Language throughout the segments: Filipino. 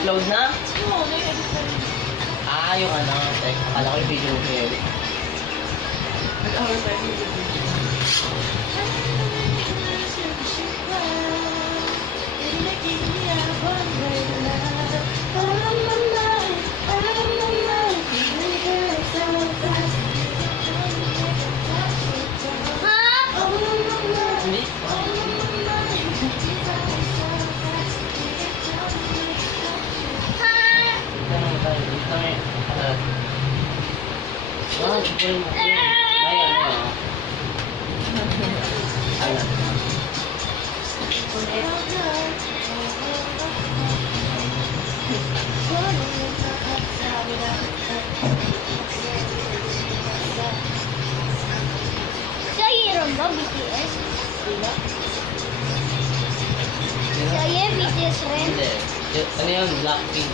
Na-upload na? Oo, na-edit na rin. Ah, yung ano. Akala ko yung video mo edit. Nag-hour tayo yung video. Hindi? Dito naman tayo. Dito naman yung kalat. Ah, dito yung ayun, ayun. Ayan. Siya ba BTS? Sino? Siya BTS rin. Hindi. Ano yun? Blackpink.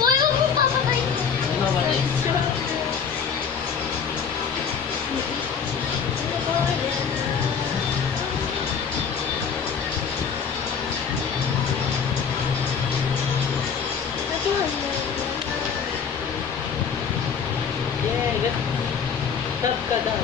Uy, huwag mo papatay. Ano ba tayo? Yeah, get tap ka daw.